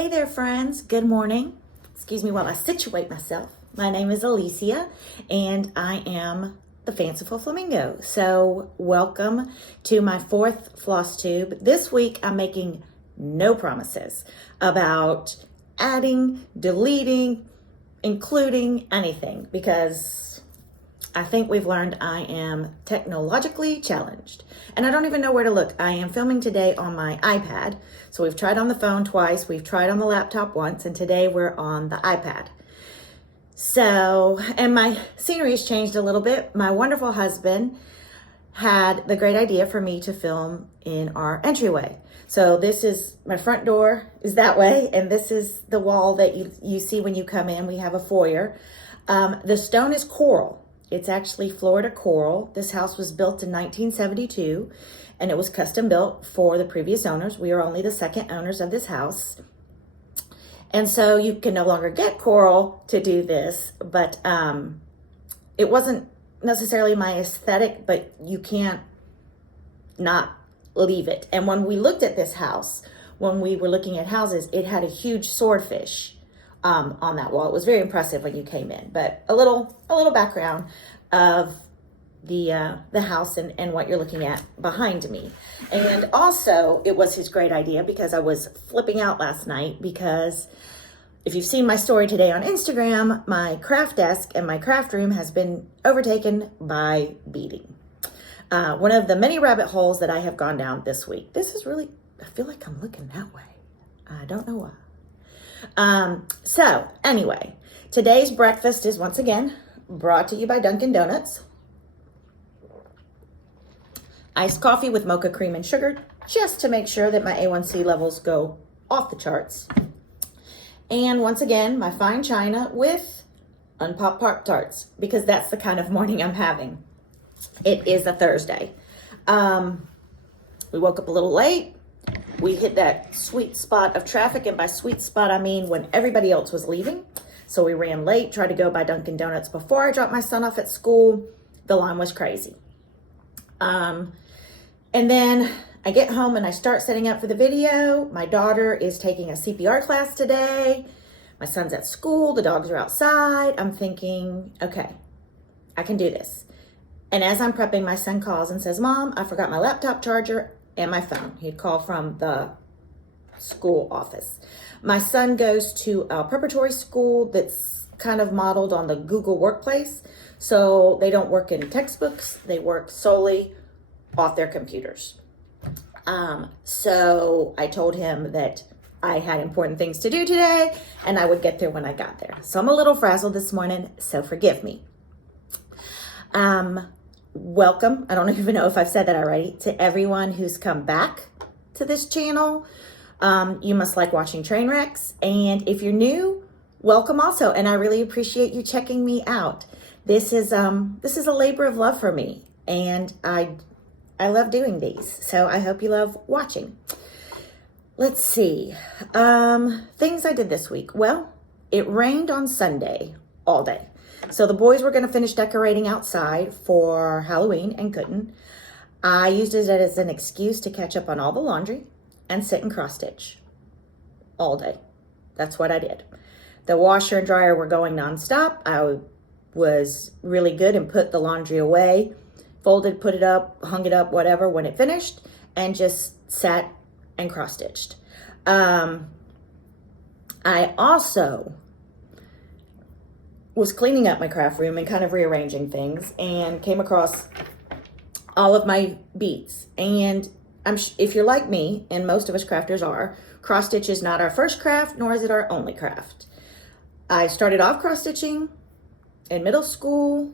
Hey there, friends. Good morning. Excuse me while I situate myself. My name is Alicia, and I am the Fanciful Flamingo. So welcome to my fourth floss tube. This week, I'm making no promises about adding, deleting, including anything, because I think we've learned I am technologically challenged. And I don't even know where to look. I am filming today on my iPad. So we've tried on the phone twice, we've tried on the laptop once, and today we're on the iPad. So, and my scenery has changed a little bit. My wonderful husband had the great idea for me to film in our entryway. So this is, my front door is that way, and this is the wall that you see when you come in. We have a foyer. The stone is coral. It's actually Florida coral. This house was built in 1972, and it was custom built for the previous owners. We are only the second owners of this house. And so you can no longer get coral to do this, but it wasn't necessarily my aesthetic, but you can't not leave it. And when we looked at this house, when we were looking at houses, it had a huge swordfish on that wall. It was very impressive when you came in, but a little background of the house and what you're looking at behind me. And also it was his great idea because I was flipping out last night, because if you've seen my story today on Instagram, my craft desk and my craft room has been overtaken by beading. One of the many rabbit holes that I have gone down this week. This is really, I feel like I'm looking that way. I don't know why. So anyway, today's breakfast is once again brought to you by Dunkin' Donuts. Iced coffee with mocha cream and sugar, just to make sure that my A1C levels go off the charts. And once again, my fine china with unpopped Pop-Tarts, because that's the kind of morning I'm having. It is a Thursday. We woke up a little late. We hit that sweet spot of traffic, and by sweet spot, I mean when everybody else was leaving. So we ran late, tried to go by Dunkin' Donuts before I dropped my son off at school. The line was crazy. And then I get home and I start setting up for the video. My daughter is taking a CPR class today. My son's at school, the dogs are outside. I'm thinking, okay, I can do this. And as I'm prepping, my son calls and says, "Mom, I forgot my laptop charger and my phone." He'd call from the school office. My son goes to a preparatory school that's kind of modeled on the Google Workplace. So they don't work in textbooks. They work solely off their computers. So I told him that I had important things to do today and I would get there when I got there. So I'm a little frazzled this morning, so forgive me. Welcome, I don't even know if I've said that already, to everyone who's come back to this channel. You must like watching train wrecks, and if you're new, welcome also, and I really appreciate you checking me out. This is a labor of love for me, and I love doing these, so I hope you love watching. Let's see, things I did this week. Well, it rained on Sunday all day. So the boys were going to finish decorating outside for Halloween and couldn't. I used it as an excuse to catch up on all the laundry and sit and cross stitch all day. That's what I did. The washer and dryer were going nonstop. I was really good and put the laundry away, folded, put it up, hung it up, whatever, when it finished, and just sat and cross stitched. I also was cleaning up my craft room and kind of rearranging things, and came across all of my beads. And if you're like me, and most of us crafters are, cross stitch is not our first craft, nor is it our only craft. I started off cross stitching in middle school.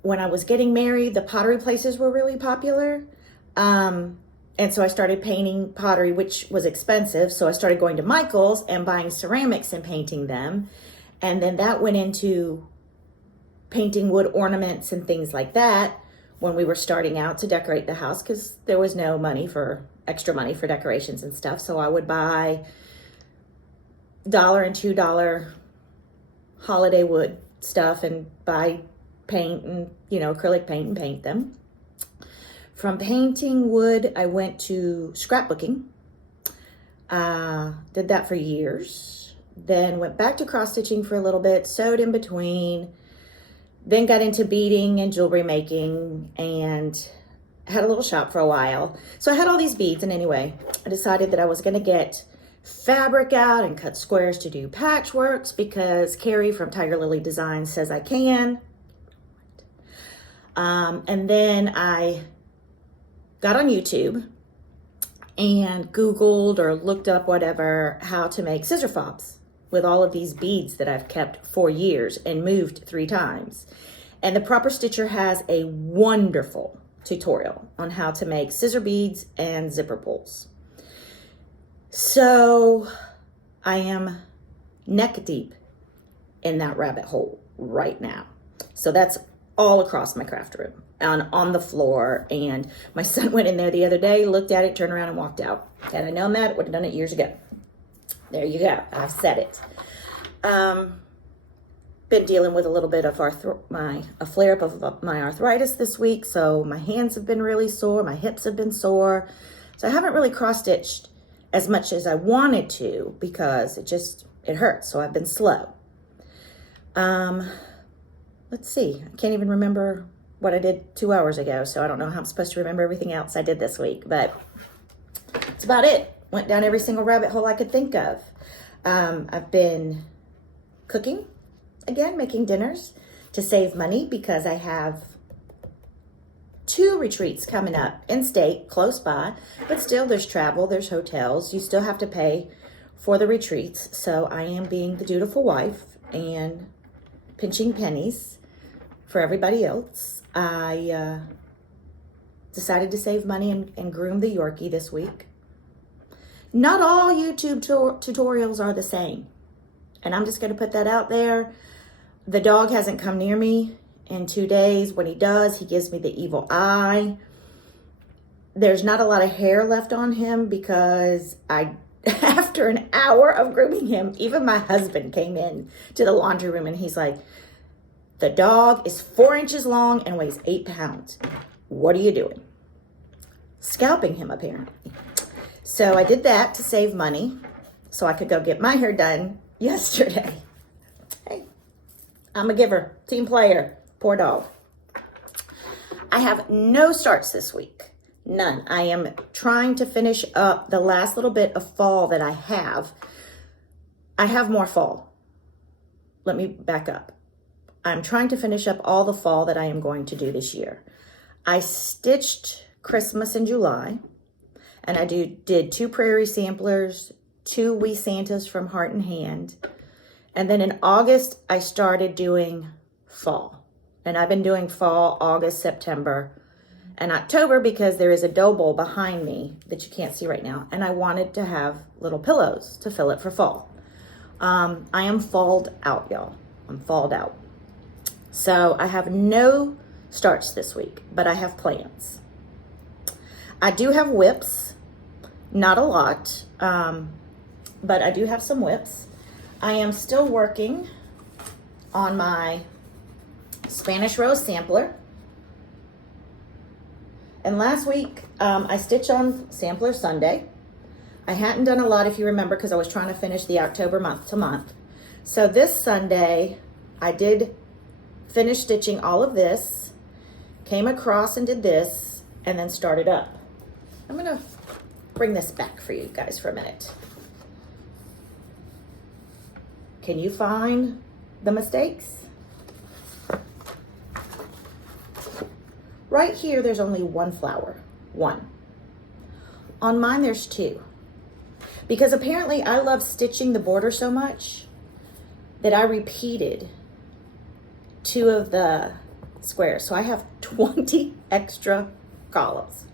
When I was getting married, the pottery places were really popular. And so I started painting pottery, which was expensive. So I started going to Michael's and buying ceramics and painting them. And then that went into painting wood ornaments and things like that when we were starting out to decorate the house, because there was no extra money for decorations and stuff. So I would buy $1 and $2 holiday wood stuff and buy paint and, acrylic paint and paint them. From painting wood, I went to scrapbooking. Did that for years. Then went back to cross stitching for a little bit, sewed in between, then got into beading and jewelry making, and had a little shop for a while. So I had all these beads, and anyway, I decided that I was gonna get fabric out and cut squares to do patchworks because Carrie from Tiger Lily Designs says I can. And then I got on YouTube and Googled or looked up whatever, how to make scissor fobs with all of these beads that I've kept for years and moved 3 times. And the Proper Stitcher has a wonderful tutorial on how to make scissor beads and zipper pulls. So I am neck deep in that rabbit hole right now. So that's all across my craft room and on the floor. And my son went in there the other day, looked at it, turned around and walked out. Had I known that, would have done it years ago. There you go. I've said it. Been dealing with a little bit of a flare-up of my arthritis this week. So my hands have been really sore. My hips have been sore. So I haven't really cross-stitched as much as I wanted to because it hurts. So I've been slow. Let's see. I can't even remember what I did 2 hours ago. So I don't know how I'm supposed to remember everything else I did this week. But that's about it. Went down every single rabbit hole I could think of. I've been cooking again, making dinners to save money because I have 2 retreats coming up in state close by, but still there's travel, there's hotels. You still have to pay for the retreats. So I am being the dutiful wife and pinching pennies for everybody else. I decided to save money and groom the Yorkie this week. Not all YouTube tutorials are the same. And I'm just going to put that out there. The dog hasn't come near me in 2 days. When he does, he gives me the evil eye. There's not a lot of hair left on him because after an hour of grooming him, even my husband came in to the laundry room and he's like, the dog is 4 inches long and weighs 8 pounds. What are you doing? Scalping him, apparently. So I did that to save money so I could go get my hair done yesterday. Hey, I'm a giver, team player, poor dog. I have no starts this week, none. I am trying to finish up the last little bit of fall that I have. I have more fall. Let me back up. I'm trying to finish up all the fall that I am going to do this year. I stitched Christmas in July, and I did 2 prairie samplers, 2 wee Santas from Heart and Hand. And then in August, I started doing fall. And I've been doing fall, August, September, and October because there is a dough bowl behind me that you can't see right now. And I wanted to have little pillows to fill it for fall. I am falled out, y'all. I'm falled out. So I have no starts this week, but I have plans. I do have whips, not a lot, but I do have some whips. I am still working on my Spanish Rose sampler. And last week, I stitched on Sampler Sunday. I hadn't done a lot, if you remember, because I was trying to finish the October month to month. So this Sunday, I did finish stitching all of this, came across and did this, and then started up. I'm going to bring this back for you guys for a minute. Can you find the mistakes? Right here, there's only 1 flower. 1. On mine, there's 2. Because apparently I love stitching the border so much that I repeated 2 of the squares. So I have 20 extra columns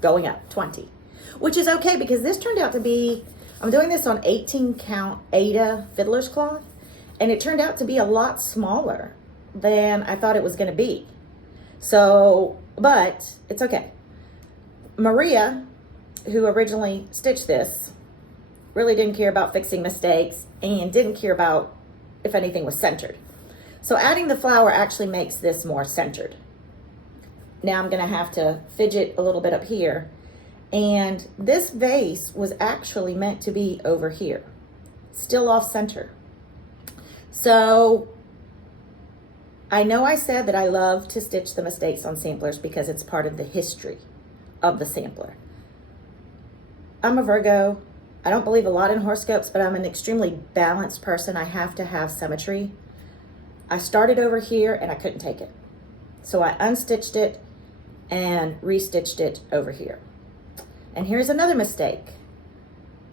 going up, 20. Which is okay because this turned out to be, I'm doing this on 18 count Aida fiddler's cloth, and it turned out to be a lot smaller than I thought it was going to be. So, but it's okay. Maria, who originally stitched this, really didn't care about fixing mistakes and didn't care about if anything was centered. So adding the flower actually makes this more centered. Now I'm going to have to fidget a little bit up here And this vase was actually meant to be over here, still off center. So I know I said that I love to stitch the mistakes on samplers because it's part of the history of the sampler. I'm a Virgo. I don't believe a lot in horoscopes, but I'm an extremely balanced person. I have to have symmetry. I started over here and I couldn't take it. So I unstitched it and restitched it over here. And here's another mistake.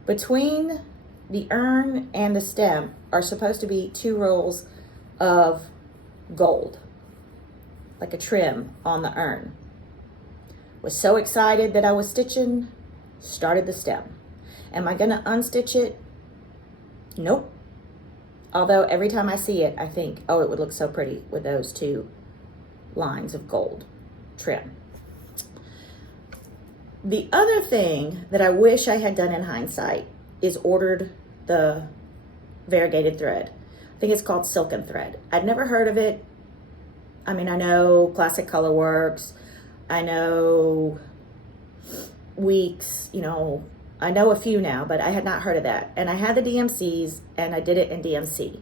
Between the urn and the stem are supposed to be 2 rolls of gold, like a trim on the urn. Was so excited that I was stitching, started the stem. Am I gonna unstitch it? Nope. Although every time I see it, I think, oh, it would look so pretty with those 2 lines of gold trim. The other thing that I wish I had done in hindsight is ordered the variegated thread. I think it's called silken thread. I'd never heard of it. I mean, I know Classic Color Works. I know Weeks, you know, I know a few now, but I had not heard of that. And I had the DMCs and I did it in DMC.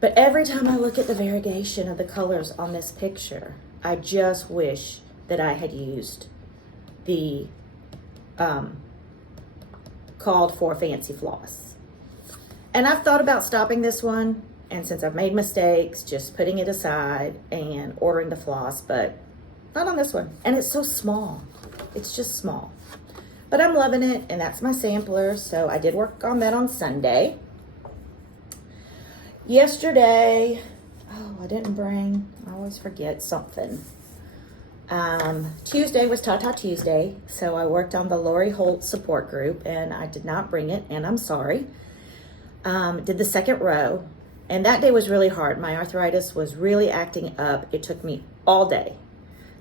But every time I look at the variegation of the colors on this picture, I just wish that I had used the called for fancy floss. And I've thought about stopping this one, and since I've made mistakes, just putting it aside and ordering the floss, but not on this one. And it's so small. It's just small. But I'm loving it, and that's my sampler, so I did work on that on Sunday. Yesterday, oh, I didn't bring, I always forget something. Tuesday was Tata Tuesday, so I worked on the Lori Holt support group, and I did not bring it, and I'm sorry. Did the second row, and that day was really hard. My arthritis was really acting up. It took me all day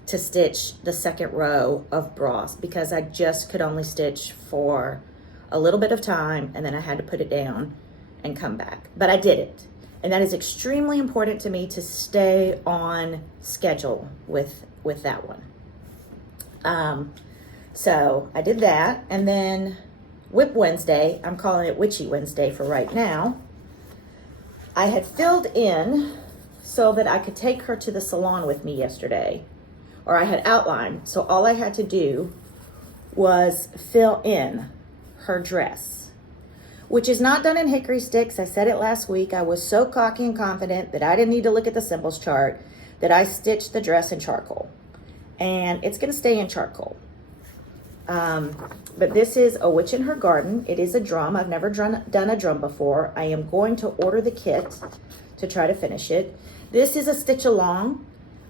to stitch the second row of bras because I just could only stitch for a little bit of time, and then I had to put it down and come back. But I did it, and that is extremely important to me, to stay on schedule with that one. So I did that, and then Whip Wednesday, I'm calling it Witchy Wednesday for right now, I had filled in so that I could take her to the salon with me yesterday, or I had outlined, so all I had to do was fill in her dress, which is not done in hickory sticks. I said it last week. I was so cocky and confident that I didn't need to look at the symbols chart that I stitched the dress in charcoal, and it's gonna stay in charcoal. But this is a Witch in Her Garden. It is a drum. I've never done a drum before. I am going to order the kit to try to finish it. This is a stitch along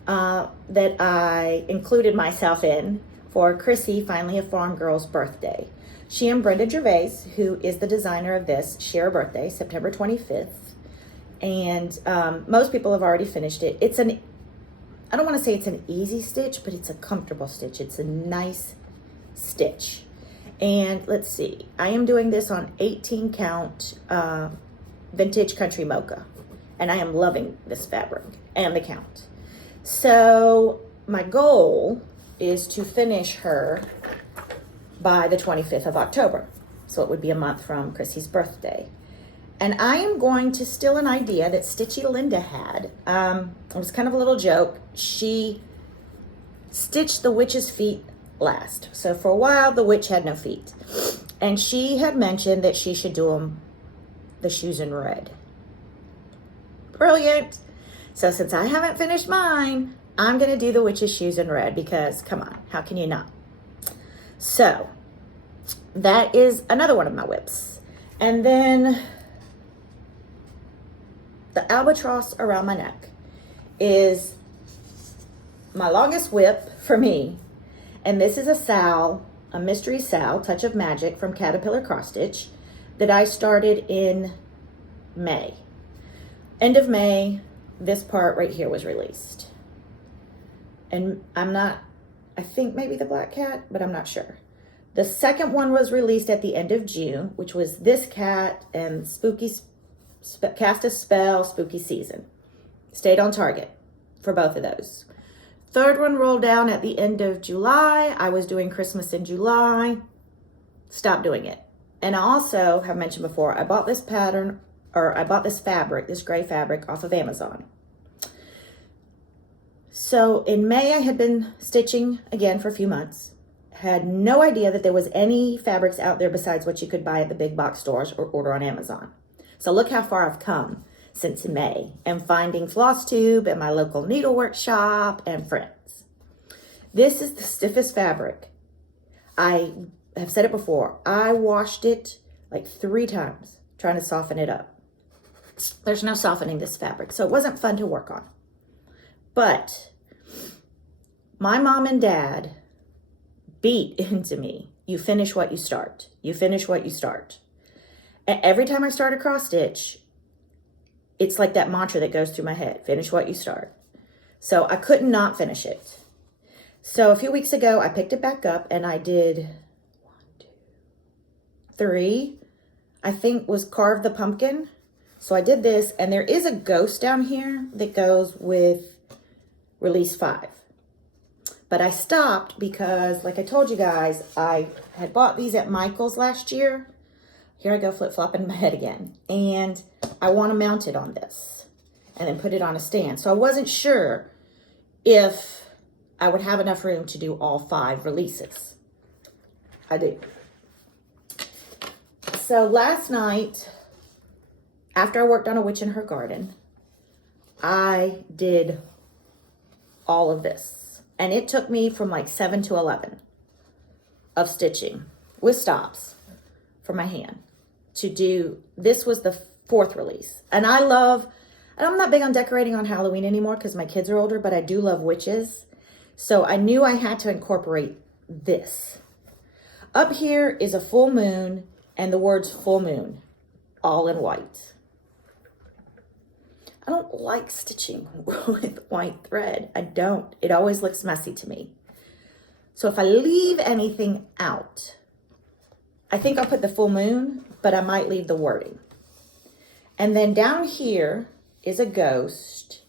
that I included myself in for Chrissy, Finally a Farm Girl's birthday. She and Brenda Gervais, who is the designer of this, share a birthday, September 25th. And most people have already finished it. It's an, I don't want to say it's an easy stitch, but it's a comfortable stitch. It's a nice stitch. And let's see, I am doing this on 18 count vintage country mocha, and I am loving this fabric and the count. So my goal is to finish her by the 25th of October. So it would be a month from Chrissy's birthday. And I am going to steal an idea that Stitchy Linda had. It was kind of a little joke. She stitched the witch's feet last. So for a while, the witch had no feet. And she had mentioned that she should do the shoes in red. Brilliant. So since I haven't finished mine, I'm going to do the witch's shoes in red because, come on, how can you not? So that is another one of my whips. And then the albatross around my neck is my longest whip for me. And this is a Sal, a mystery Sal, Touch of Magic from Caterpillar Cross Stitch that I started in May. End of May, this part right here was released. And I think maybe the black cat, but I'm not sure. The second one was released at the end of June, which was this cat and Cast a Spell, Spooky Season. Stayed on target for both of those. Third one rolled down at the end of July. I was doing Christmas in July. Stopped doing it. And I also have mentioned before, I bought this pattern, or I bought this fabric, this gray fabric off of Amazon. So in May, I had been stitching again for a few months. Had no idea that there was any fabrics out there besides what you could buy at the big box stores or order on Amazon. So look how far I've come since May, and finding Flosstube at my local needlework shop and friends. This is the stiffest fabric. I have said it before. I washed it like 3 times trying to soften it up. There's no softening this fabric, so it wasn't fun to work on. But my mom and dad beat into me, you finish what you start. You finish what you start. And every time I start a cross stitch, it's like that mantra that goes through my head, finish what you start. So I could not finish it. So a few weeks ago, I picked it back up and I did 1, 2, 3, I think was carve the pumpkin. So I did this, and there is a ghost down here that goes with release 5. But I stopped because, like I told you guys, I had bought these at Michael's last year. Here I go flip-flopping my head again. And I want to mount it on this and then put it on a stand. So I wasn't sure if I would have enough room to do all 5 releases. I do. So last night, after I worked on A Witch in Her Garden, I did all of this. And it took me from like 7 to 11 of stitching with stops for my hand to do. This was the 4th release. And I'm not big on decorating on Halloween anymore because my kids are older, but I do love witches. So I knew I had to incorporate this. Up here is a full moon and the words full moon, all in white. I don't like stitching with white thread. I don't. It always looks messy to me. So if I leave anything out, I think I'll put the full moon, but I might leave the wording. And then down here is a ghost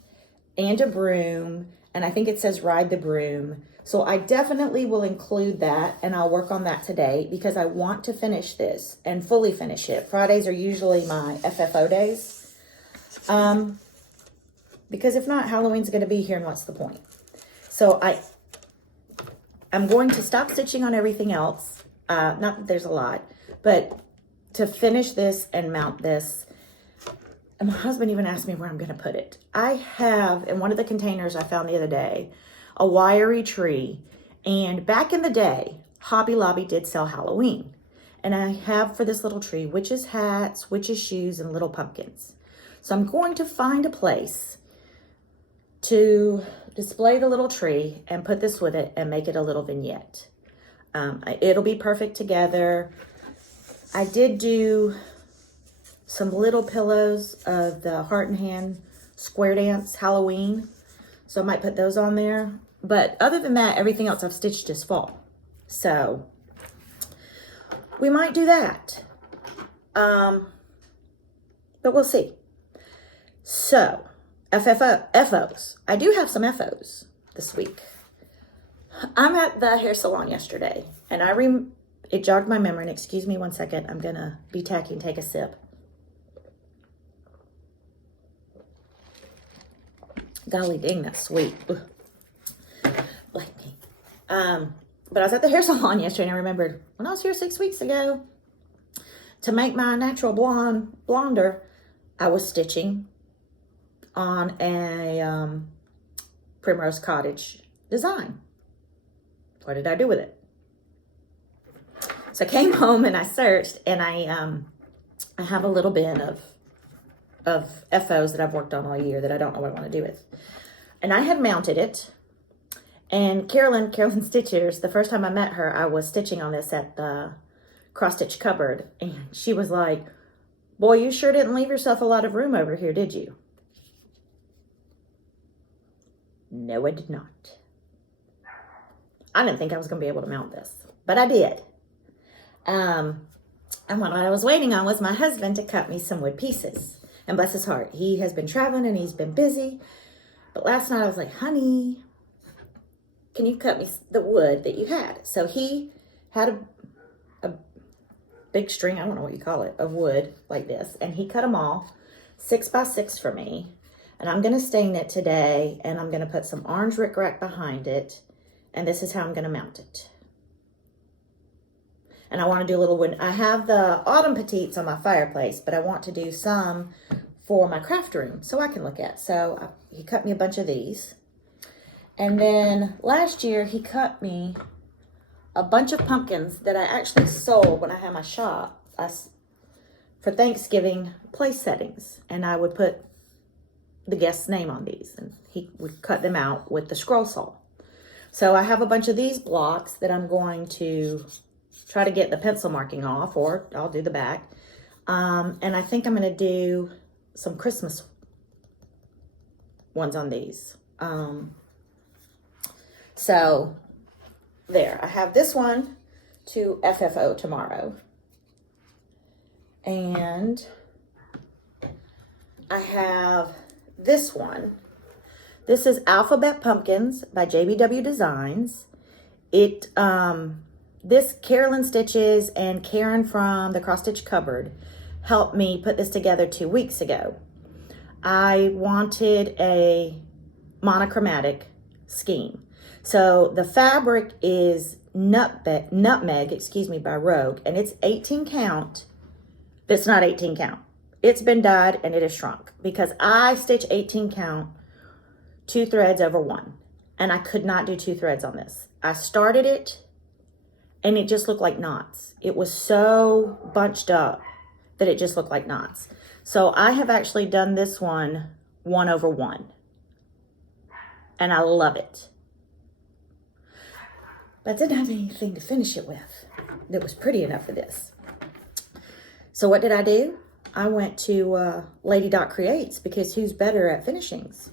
and a broom, and I think it says ride the broom. So I definitely will include that, and I'll work on that today because I want to finish this and fully finish it. Fridays are usually my FFO days. Because if not, Halloween's going to be here, and what's the point? So I'm going to stop stitching on everything else. Not that there's a lot, but to finish this and mount this. And my husband even asked me where I'm going to put it. I have, in one of the containers I found the other day, a wiry tree. And back in the day, Hobby Lobby did sell Halloween. And I have for this little tree, witches' hats, witches' shoes, and little pumpkins. So I'm going to find a place to display the little tree and put this with it and make it a little vignette. It'll be perfect together. I did do some little pillows of the Heart and Hand Square Dance Halloween. So I might put those on there. But other than that, everything else I've stitched this fall. So we might do that. But we'll see. So FOs. I do have some FOs this week. I'm at the hair salon yesterday, and it jogged my memory. And excuse me 1 second. I'm going to be tacky and take a sip. Golly dang, that's sweet. Like me. But I was at the hair salon yesterday, and I remembered when I was here 6 weeks ago, to make my natural blonder, I was stitching on a Primrose Cottage design. What did I do with it? So I came home and I searched, and I have a little bin of FOs that I've worked on all year that I don't know what I want to do with. And I had mounted it. And Carolyn Stitchers, the first time I met her, I was stitching on this at the cross stitch cupboard. And she was like, boy, you sure didn't leave yourself a lot of room over here, did you? No, I did not. I didn't think I was going to be able to mount this, but I did. And what I was waiting on was my husband to cut me some wood pieces. And bless his heart, he has been traveling and he's been busy. But last night I was like, honey, can you cut me the wood that you had? So he had a big string, I don't know what you call it, of wood like this. And he cut them all 6 by 6 for me. And I'm going to stain it today. And I'm going to put some orange rickrack behind it. And this is how I'm going to mount it. And I want to do a little wood. I have the autumn petites on my fireplace, but I want to do some for my craft room so I can look at. So he cut me a bunch of these. And then last year he cut me a bunch of pumpkins that I actually sold when I had my shop for Thanksgiving place settings. And I would put the guest's name on these, and he would cut them out with the scroll saw. So I have a bunch of these blocks that I'm going to try to get the pencil marking off, or I'll do the back. And I think I'm going to do some Christmas ones on these. So there, I have this one to FFO tomorrow. And I have this one. This is Alphabet Pumpkins by JBW Designs. This Carolyn Stitches and Karen from the Cross Stitch Cupboard helped me put this together 2 weeks ago. I wanted a monochromatic scheme. So the fabric is Nutmeg, by Rogue, and it's 18 count. It's not 18 count. It's been dyed and it is shrunk because I stitch 18 count 2 threads over 1, and I could not do 2 threads on this. I started it and it just looked like knots. It was so bunched up that it just looked like knots. So I have actually done this one 1 over 1, and I love it. But I didn't have anything to finish it with that was pretty enough for this. So what did I do? I went to Lady Dot Creates, because who's better at finishings?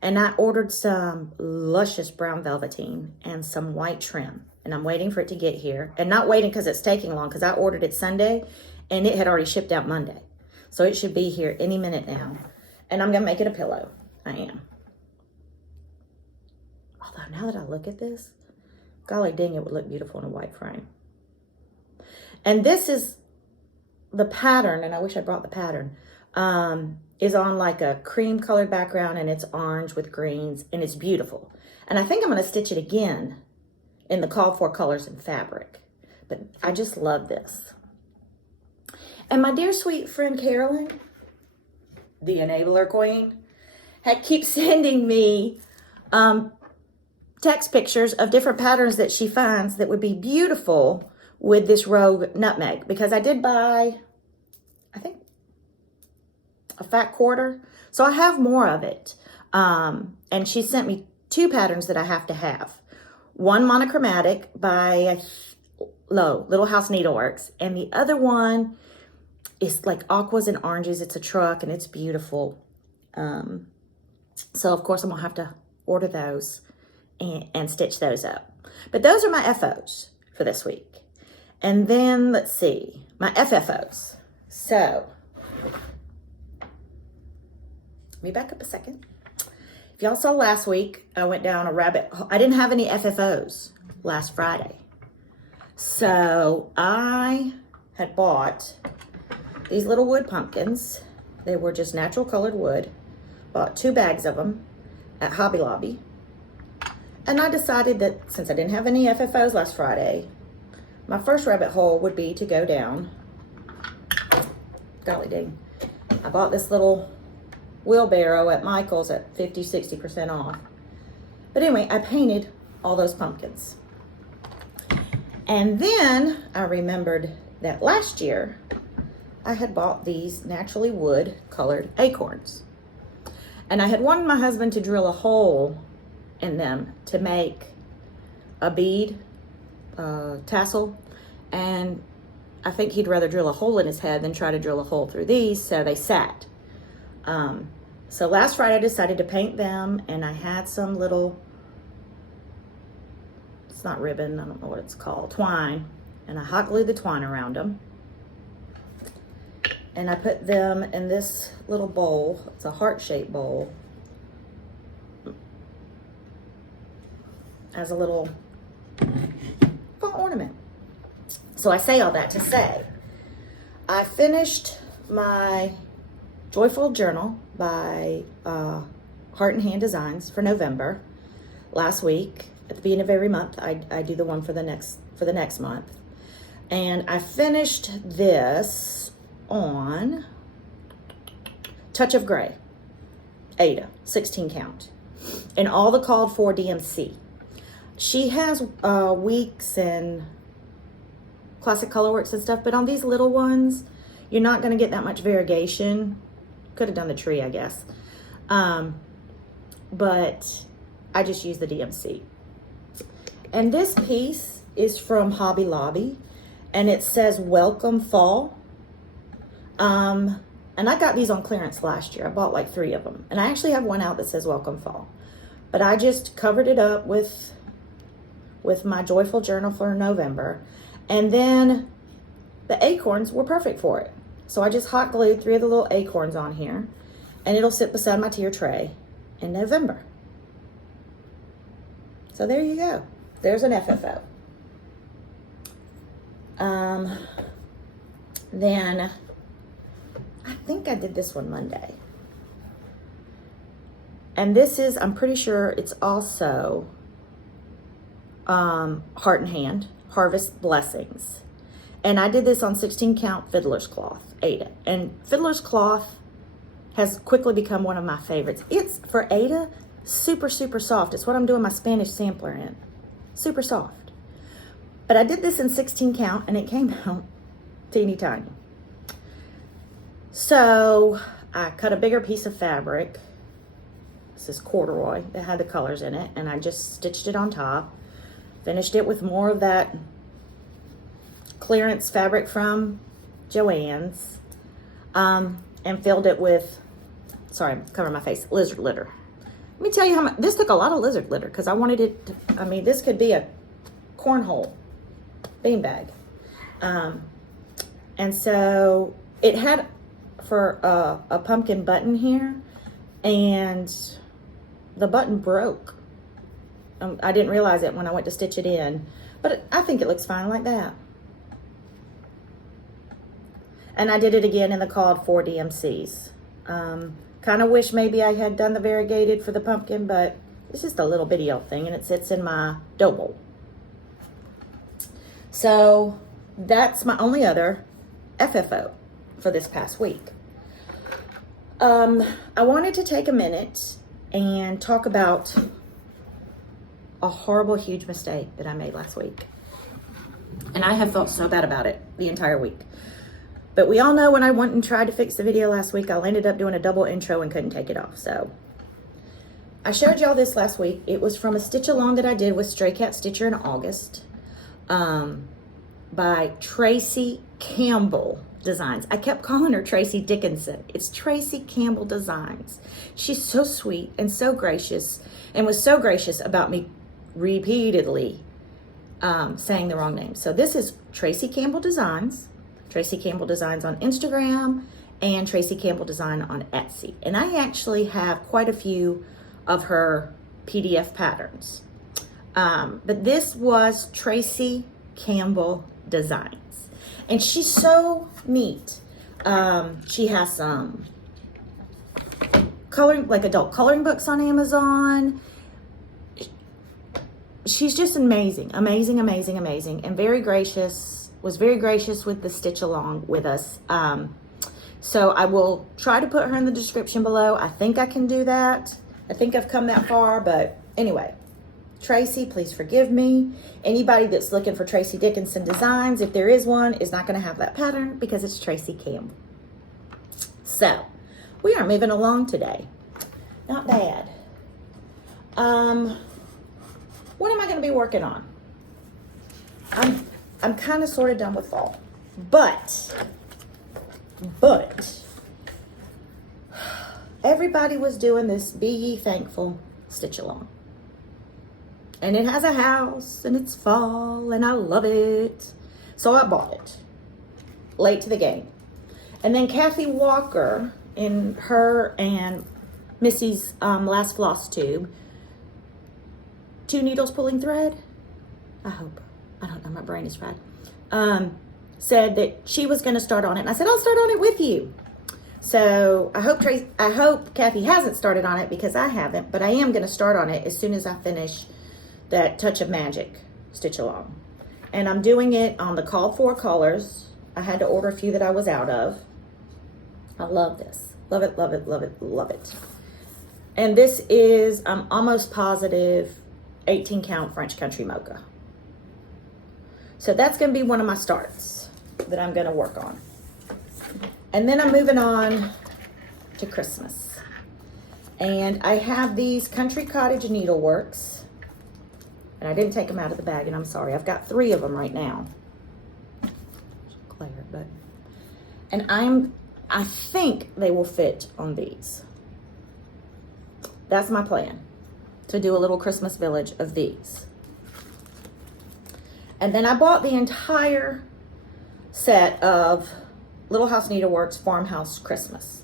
And I ordered some luscious brown velveteen and some white trim. And I'm waiting for it to get here. And not waiting because it's taking long, because I ordered it Sunday and it had already shipped out Monday. So it should be here any minute now. And I'm going to make it a pillow. I am. Although now that I look at this, golly dang, it would look beautiful in a white frame. And this is the pattern, and I wish I brought the pattern, is on like a cream colored background, and it's orange with greens, and it's beautiful. And I think I'm going to stitch it again in the called for colors and fabric. But I just love this. And my dear sweet friend Carolyn, the enabler queen, keeps sending me text pictures of different patterns that she finds that would be beautiful with this Rogue Nutmeg, because I did buy, I think, a fat quarter. So I have more of it. And she sent me 2 patterns that I have to have. One monochromatic by Little House Needleworks, and the other one is like aquas and oranges. It's a truck and it's beautiful. So of course I'm gonna have to order those and stitch those up. But those are my FOs for this week. And then let's see, my FFOs. So let me back up a second. If y'all saw last week, I went down a rabbit hole. I didn't have any FFOs last Friday. So I had bought these little wood pumpkins. They were just natural colored wood. Bought 2 bags of them at Hobby Lobby. And I decided that since I didn't have any FFOs last Friday, my first rabbit hole would be to go down. Golly dang. I bought this little wheelbarrow at Michael's at 50-60% off. But anyway, I painted all those pumpkins. And then I remembered that last year I had bought these naturally wood colored acorns. And I had wanted my husband to drill a hole in them to make a bead tassel. And I think he'd rather drill a hole in his head than try to drill a hole through these, so they sat. So last Friday I decided to paint them, and I had some little, it's not ribbon, I don't know what it's called, twine, and I hot glued the twine around them. And I put them in this little bowl. It's a heart-shaped bowl. as a little fall ornament. So I say all that to say, I finished my Joyful Journal by Heart and Hand Designs for November last week. At the beginning of every month, I do the one for the next month. And I finished this on Touch of Gray, Ada, 16 count. And all the called for DMC. She has weeks and classic colorworks and stuff, but on these little ones, you're not going to get that much variegation. Could have done the tree, I guess. But I just use the DMC. And this piece is from Hobby Lobby, and it says Welcome Fall. And I got these on clearance last year. I bought like 3 of them. And I actually have one out that says Welcome Fall. But I just covered it up with my Joyful Journal for November. And then the acorns were perfect for it. So I just hot glued 3 of the little acorns on here, and it'll sit beside my tier tray in November. So there you go. There's an FFO. Then I think I did this one Monday. And this is, I'm pretty sure it's also Heart and Hand, Harvest Blessings. And I did this on 16 count Fiddler's Cloth, Ada. And Fiddler's Cloth has quickly become one of my favorites. It's, for Ada, super, super soft. It's what I'm doing my Spanish sampler in. Super soft. But I did this in 16 count and it came out teeny tiny. So I cut a bigger piece of fabric. This is corduroy that had the colors in it, and I just stitched it on top. Finished it with more of that clearance fabric from Joann's, and filled it with, sorry, I'm covering my face, lizard litter. Let me tell you how much, this took a lot of lizard litter because I wanted it to, I mean, this could be a cornhole beanbag. And so it had for a pumpkin button here, and the button broke. I didn't realize it when I went to stitch it in, but I think it looks fine like that. And I did it again in the called for DMCs. Kind of wish maybe I had done the variegated for the pumpkin, but it's just a little bitty old thing, and it sits in my dough bowl. So that's my only other FFO for this past week. I wanted to take a minute and talk about a horrible, huge mistake that I made last week. And I have felt so bad about it the entire week. But we all know when I went and tried to fix the video last week, I ended up doing a double intro and couldn't take it off. So I showed y'all this last week. It was from a stitch along that I did with Stray Cat Stitcher in August, by Tracy Campbell Designs. I kept calling her Tracy Dickinson. It's Tracy Campbell Designs. She's so sweet and so gracious, and was so gracious about me repeatedly saying the wrong name. So this is Tracy Campbell Designs. Tracy Campbell Designs on Instagram and Tracy Campbell Design on Etsy. And I actually have quite a few of her PDF patterns. But this was Tracy Campbell Designs. And she's so neat. She has some coloring, like adult coloring books on Amazon. She's just amazing, amazing, amazing, amazing, and very gracious, was very gracious with the stitch along with us. So I will try to put her in the description below. I think I can do that. I think I've come that far, but anyway. Tracy, please forgive me. Anybody that's looking for Tracy Dickinson Designs, if there is one, is not going to have that pattern because it's Tracy Campbell. So, we are moving along today. Not bad. What am I going to be working on? I'm kind of sort of done with fall. But everybody was doing this Be Ye Thankful stitch along. And it has a house, and it's fall, and I love it. So I bought it. Late to the game. And then Kathy Walker, in her and Missy's last Flosstube, 2 needles pulling thread, I hope, I don't know, my brain is fried, said that she was going to start on it. And I said, I'll start on it with you. So I hope Kathy hasn't started on it, because I haven't, but I am going to start on it as soon as I finish that Touch of Magic stitch along. And I'm doing it on the called for colors. I had to order a few that I was out of. I love this. Love it, love it, love it, love it. And this is, I'm almost positive, 18 count French Country Mocha. So that's going to be one of my starts that I'm going to work on. And then I'm moving on to Christmas. And I have these Country Cottage Needleworks. And I didn't take them out of the bag, and I'm sorry. I've got 3 of them right now. Claire, but... And I think they will fit on these. That's my plan, to do a little Christmas village of these. And then I bought the entire set of Little House Needleworks Farmhouse Christmas.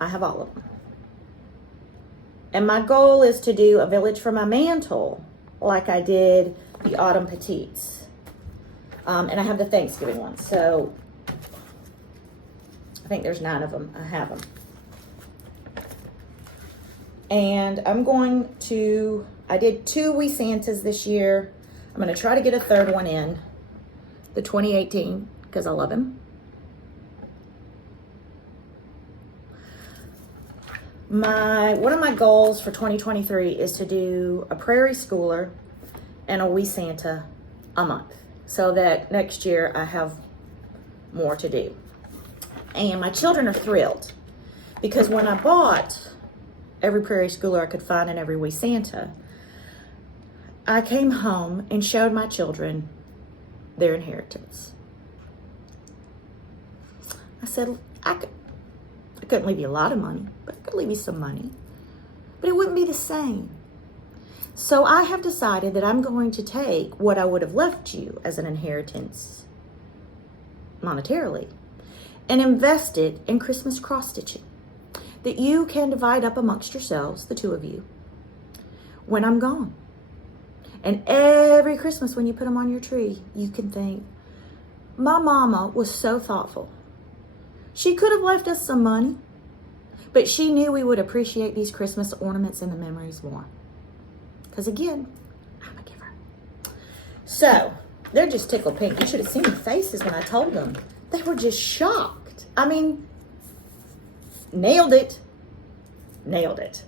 I have all of them. And my goal is to do a village for my mantle, like I did the Autumn Petites. And I have the Thanksgiving one. So I think there's 9 of them. I have them. And I'm going to, I did 2 Wee Santas this year. I'm going to try to get a 3rd one in, the 2018, because I love him. One of my goals for 2023 is to do a Prairie Schooler and a Wee Santa a month, so that next year I have more to do. And my children are thrilled, because when I bought every Prairie Schooler I could find and every Wee Santa, I came home and showed my children their inheritance. I said, I couldn't leave you a lot of money, but I could leave you some money. But it wouldn't be the same. So I have decided that I'm going to take what I would have left you as an inheritance monetarily and invest it in Christmas cross-stitching that you can divide up amongst yourselves, the 2 of you, when I'm gone. And every Christmas when you put them on your tree, you can think, my mama was so thoughtful. She could have left us some money, but she knew we would appreciate these Christmas ornaments and the memories more. Because again, I'm a giver. So, they're just tickled pink. You should have seen their faces when I told them. They were just shocked. I mean, nailed it. Nailed it.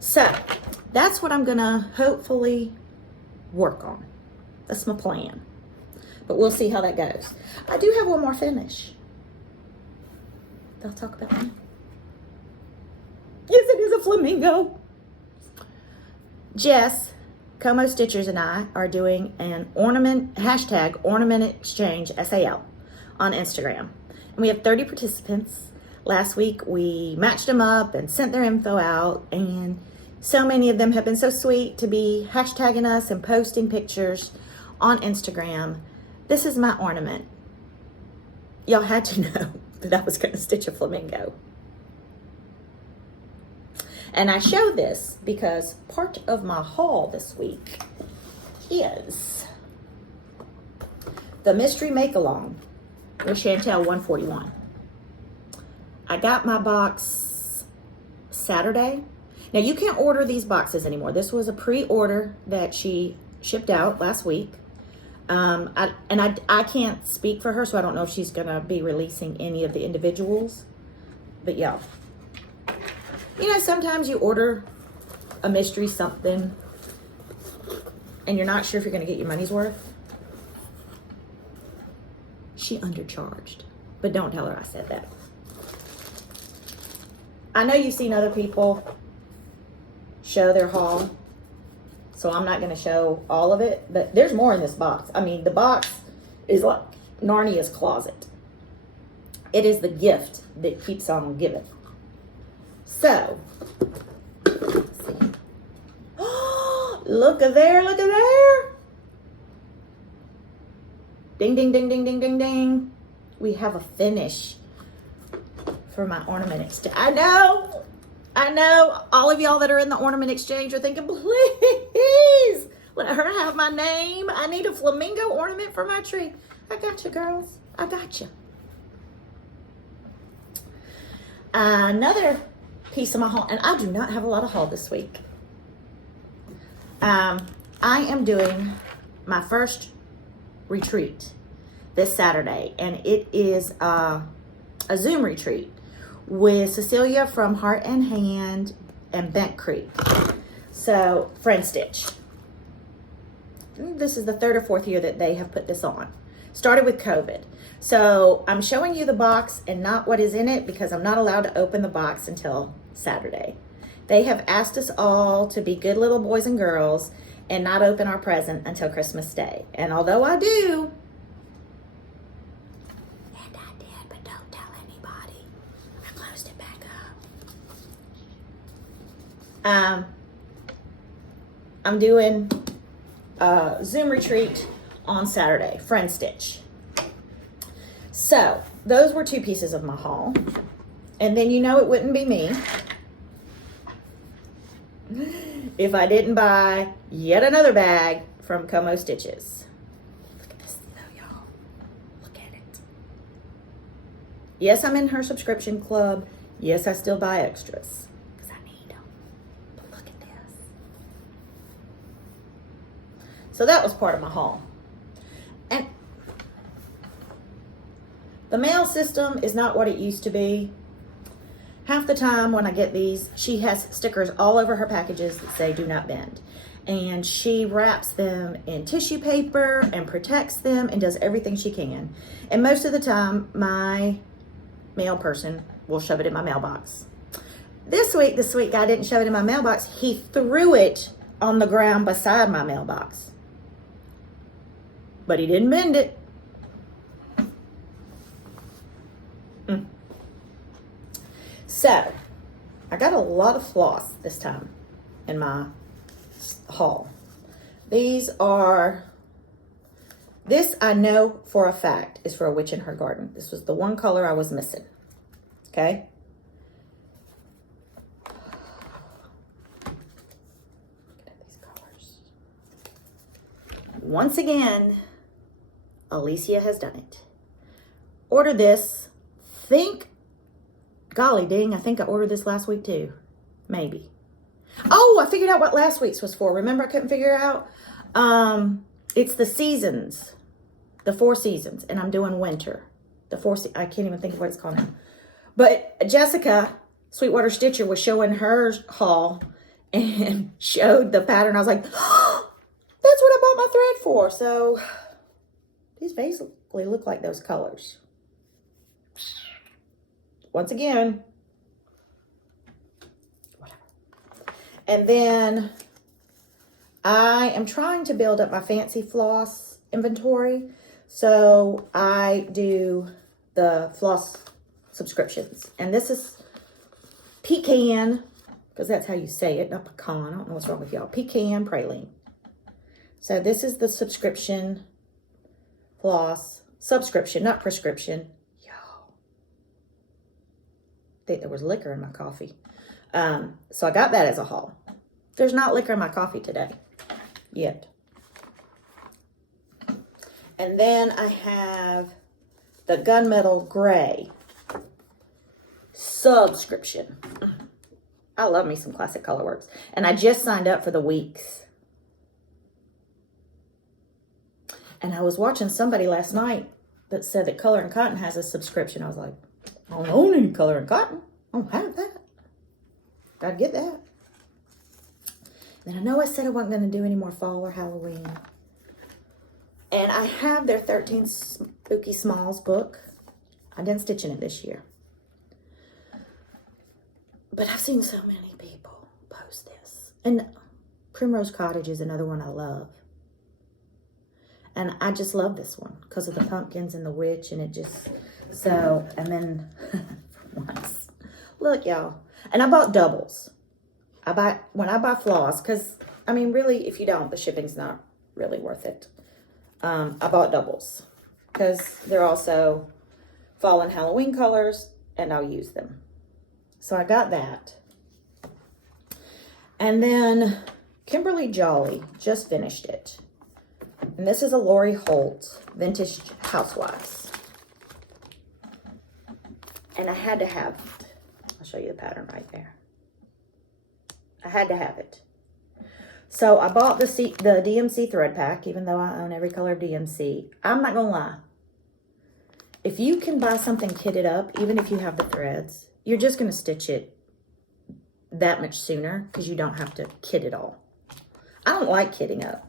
So, that's what I'm going to hopefully work on. That's my plan. But we'll see how that goes. I do have one more finish. They'll talk about me. Yes, it is a flamingo. Jess, Como Stitchers, and I are doing an hashtag Ornament Exchange SAL on Instagram. And we have 30 participants. Last week we matched them up and sent their info out, and so many of them have been so sweet to be hashtagging us and posting pictures on Instagram. This is my ornament. Y'all had to know that I was going to stitch a flamingo. And I show this because part of my haul this week is the Mystery Make-Along with Chantel 141. I got my box Saturday. Now, you can't order these boxes anymore. This was a pre-order that she shipped out last week. I can't speak for her, so I don't know if she's going to be releasing any of the individuals. But, yeah. You know, sometimes you order a mystery something and you're not sure if you're going to get your money's worth. She undercharged. But don't tell her I said that. I know you've seen other people show their haul, so I'm not going to show all of it, but there's more in this box. I mean, the box is like Narnia's closet. It is the gift that keeps on giving. So, let's see. Oh, look at there, look at there. Ding, ding, ding, ding, ding, ding, ding. We have a finish for my Ornament Exchange. I know. I know all of y'all that are in the Ornament Exchange are thinking, please let her have my name. I need a flamingo ornament for my tree. I got you, girls. I got you. Another piece of my haul, and I do not have a lot of haul this week. I am doing my first retreat this Saturday, and it is a Zoom retreat with Cecilia from Heart and Hand and Bent Creek. So, Friend Stitch. This is the 3rd or 4th year that they have put this on. Started with COVID. So, I'm showing you the box and not what is in it because I'm not allowed to open the box until Saturday. They have asked us all to be good little boys and girls and not open our present until Christmas Day. And although I do, and I did, but don't tell anybody, I closed it back up. I'm doing a Zoom retreat on Saturday, Friend Stitch. So, those were 2 pieces of my haul. And then you know it wouldn't be me if I didn't buy yet another bag from Como Stitches. Look at this though, y'all. Look at it. Yes, I'm in her subscription club. Yes, I still buy extras because I need them. But look at this. So that was part of my haul. And the mail system is not what it used to be. Half the time when I get these, she has stickers all over her packages that say do not bend. And she wraps them in tissue paper and protects them and does everything she can. And most of the time, my mail person will shove it in my mailbox. This week, the sweet guy didn't shove it in my mailbox. He threw it on the ground beside my mailbox. But he didn't bend it. So, I got a lot of floss this time in my haul. This I know for a fact is for a witch in her garden. This was the one color I was missing. Okay? Look at these colors. Once again, Alicia has done it. Ordered this. Golly dang, I think I ordered this last week too. Maybe. Oh, I figured out what last week's was for. Remember I couldn't figure it out? It's the seasons. The 4 seasons. And I'm doing winter. I can't even think of what it's called now. But Jessica, Sweetwater Stitcher, was showing her haul and showed the pattern. I was like, oh, that's what I bought my thread for. So these basically look like those colors. Once again, whatever. And then I am trying to build up my fancy floss inventory. So I do the Floss Subscriptions. And this is pecan, because that's how you say it, not pecan. I don't know what's wrong with y'all. Pecan praline. So this is the subscription floss. Subscription, not prescription. There was liquor in my coffee. So I got that as a haul. There's not liquor in my coffee today. Yet. And then I have the Gunmetal Gray subscription. I love me some Classic Colorworks. And I just signed up for the weeks. And I was watching somebody last night that said that Color and Cotton has a subscription. I was like, I don't own any Color and Cotton. I don't have that. Gotta get that. Then I know I said I wasn't going to do any more fall or Halloween. And I have their 13 Spooky Smalls book. I done stitching it this year. But I've seen so many people post this. And Primrose Cottage is another one I love. And I just love this one because of the pumpkins and the witch. And it just... So, and then, for once, look, y'all. And I bought doubles. When I buy floss, because, I mean, really, if you don't, the shipping's not really worth it. I bought doubles because they're also fall and Halloween colors, and I'll use them. So I got that. And then Kimberly Jolly just finished it. And this is a Lori Holt Vintage Housewives. And I had to have it. I'll show you the pattern right there. I had to have it. So I bought the DMC thread pack, even though I own every color of DMC. I'm not going to lie. If you can buy something kitted up, even if you have the threads, you're just going to stitch it that much sooner because you don't have to kit it all. I don't like kitting up.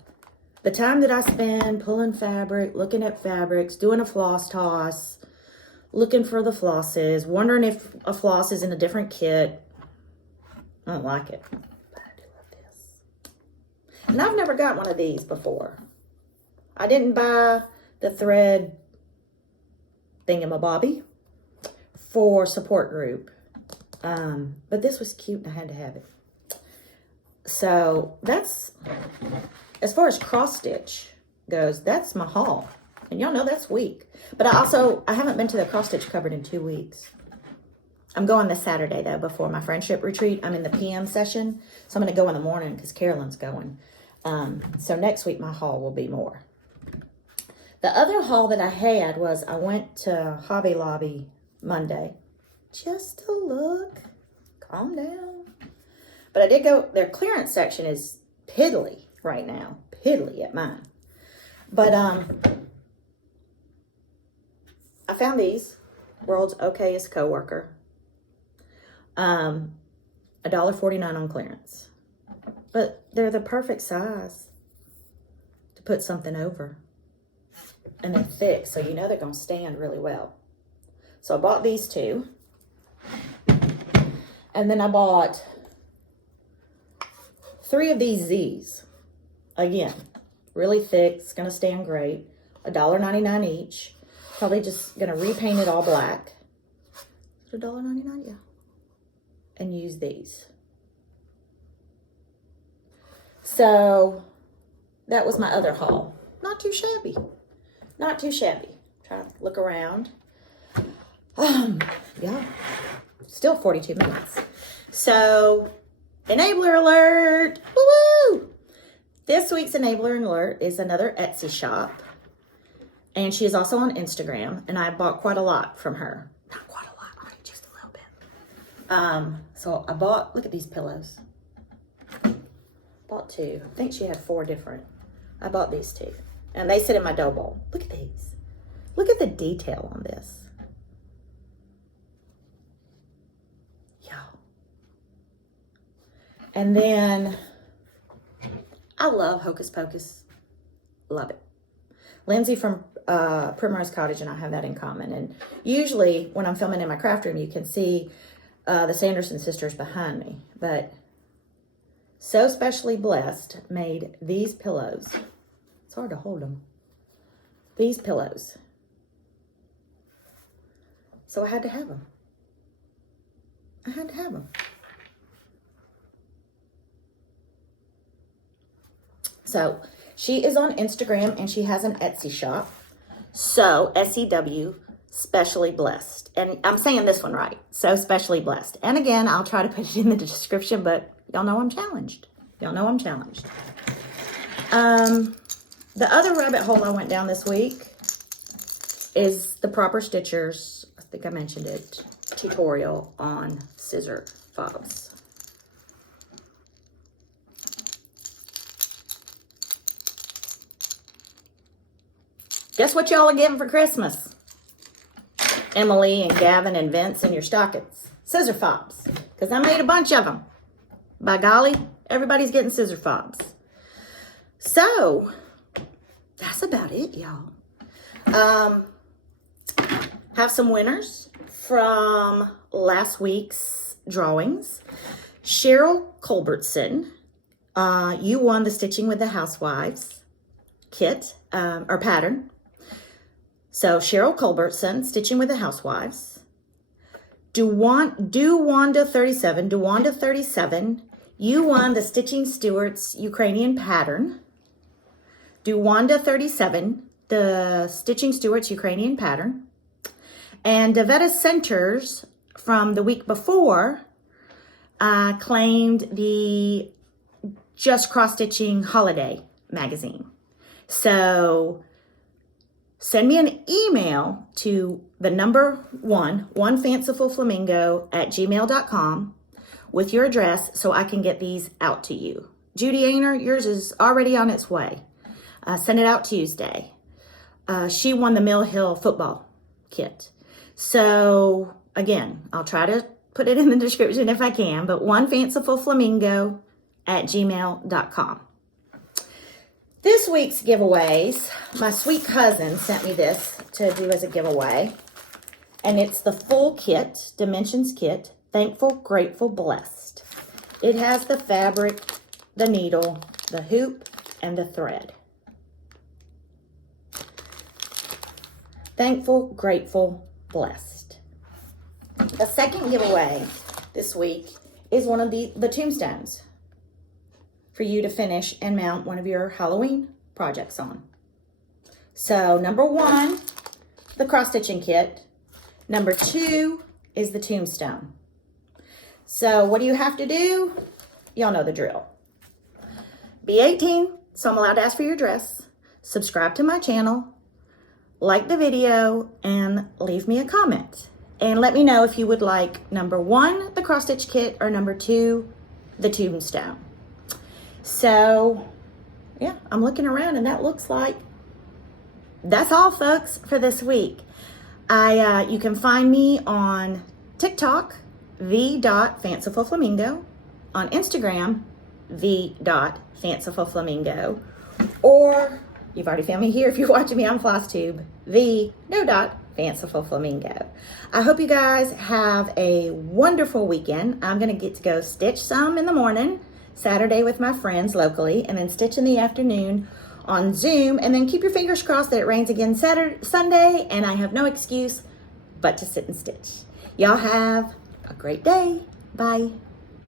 The time that I spend pulling fabric, looking at fabrics, doing a floss toss, looking for the flosses, wondering if a floss is in a different kit, I don't like it. But I do love this. And I've never got one of these before. I didn't buy the thread thingamabobby for support group. But this was cute and I had to have it. So that's, as far as cross stitch goes, that's my haul. And y'all know that's weak. But I haven't been to the cross stitch cupboard in 2 weeks. I'm going this Saturday though, before my friendship retreat. I'm in the PM session. So I'm going to go in the morning because Carolyn's going. So next week my haul will be more. The other haul that I had was I went to Hobby Lobby Monday just to look. Calm down. But I did go, their clearance section is piddly right now. Piddly at mine. But I found these. World's Okayest Coworker. $1.49 on clearance. But they're the perfect size to put something over. And they're thick, so you know they're going to stand really well. So I bought these two. And then I bought 3 of these Z's. Again, really thick. It's going to stand great. $1.99 each. Probably just going to repaint it all black. $1.99? Yeah. And use these. So that was my other haul. Not too shabby. Not too shabby. Trying to look around. Yeah. Still 42 minutes. So, enabler alert. Woo-woo! This week's enabler alert is another Etsy shop. And she is also on Instagram. And I bought quite a lot from her. Not quite a lot. I mean, just a little bit. So I bought, look at these pillows. Bought 2. I think she had 4 different. I bought these 2. And they sit in my dough bowl. Look at these. Look at the detail on this. Yo. And then, I love Hocus Pocus. Love it. Lindsay from Primrose Cottage and I have that in common. And usually, when I'm filming in my craft room, you can see the Sanderson sisters behind me. But So Specially Blessed made these pillows. It's hard to hold them. These pillows. So I had to have them. I had to have them. So she is on Instagram and she has an Etsy shop. So SEW Specially Blessed. And I'm saying this one right. So Specially Blessed. And again, I'll try to put it in the description, but y'all know I'm challenged. Y'all know I'm challenged. The other rabbit hole I went down this week is the Proper Stitchers, I think I mentioned it, tutorial on scissor fobs. Guess what y'all are getting for Christmas? Emily and Gavin and Vince and your stockings. Scissor fobs. Because I made a bunch of them. By golly, everybody's getting scissor fobs. So, that's about it, y'all. Have some winners from last week's drawings. Cheryl Culbertson, you won the Stitching with the Housewives kit, or pattern. So, Cheryl Culbertson, Stitching with the Housewives. DeWanda37, you won the Stitching Stewart's Ukrainian pattern. DeWanda37, the Stitching Stewart's Ukrainian pattern. And Davetta Centers from the week before claimed the just cross-stitching holiday magazine. So send me an email to the number one fancifulflamingo@gmail.com with your address so I can get these out to you. Judy Ainer, yours is already on its way. Send it out Tuesday. She won the Mill Hill football kit. So again, I'll try to put it in the description if I can, but onefancifulflamingo@gmail.com. This week's giveaways, my sweet cousin sent me this to do as a giveaway. And it's the full kit, Dimensions kit, Thankful, Grateful, Blessed. It has the fabric, the needle, the hoop, and the thread. Thankful, Grateful, Blessed. The second giveaway this week is one of the tombstones for you to finish and mount one of your Halloween projects on. So number one, the cross-stitching kit. Number two is the tombstone. So what do you have to do? Y'all know the drill. Be 18, so I'm allowed to ask for your address. Subscribe to my channel, like the video, and leave me a comment. And let me know if you would like number one, the cross-stitch kit, or number two, the tombstone. So, yeah, I'm looking around and that looks like that's all, folks, for this week. You can find me on TikTok, the.fancifulflamingo, on Instagram, the.fancifulflamingo, or you've already found me here if you're watching me on Flosstube, the.fancifulflamingo. I hope you guys have a wonderful weekend. I'm going to get to go stitch some in the morning, Saturday with my friends locally, and then stitch in the afternoon on Zoom, and then keep your fingers crossed that it rains again Sunday, and I have no excuse but to sit and stitch. Y'all have a great day. Bye.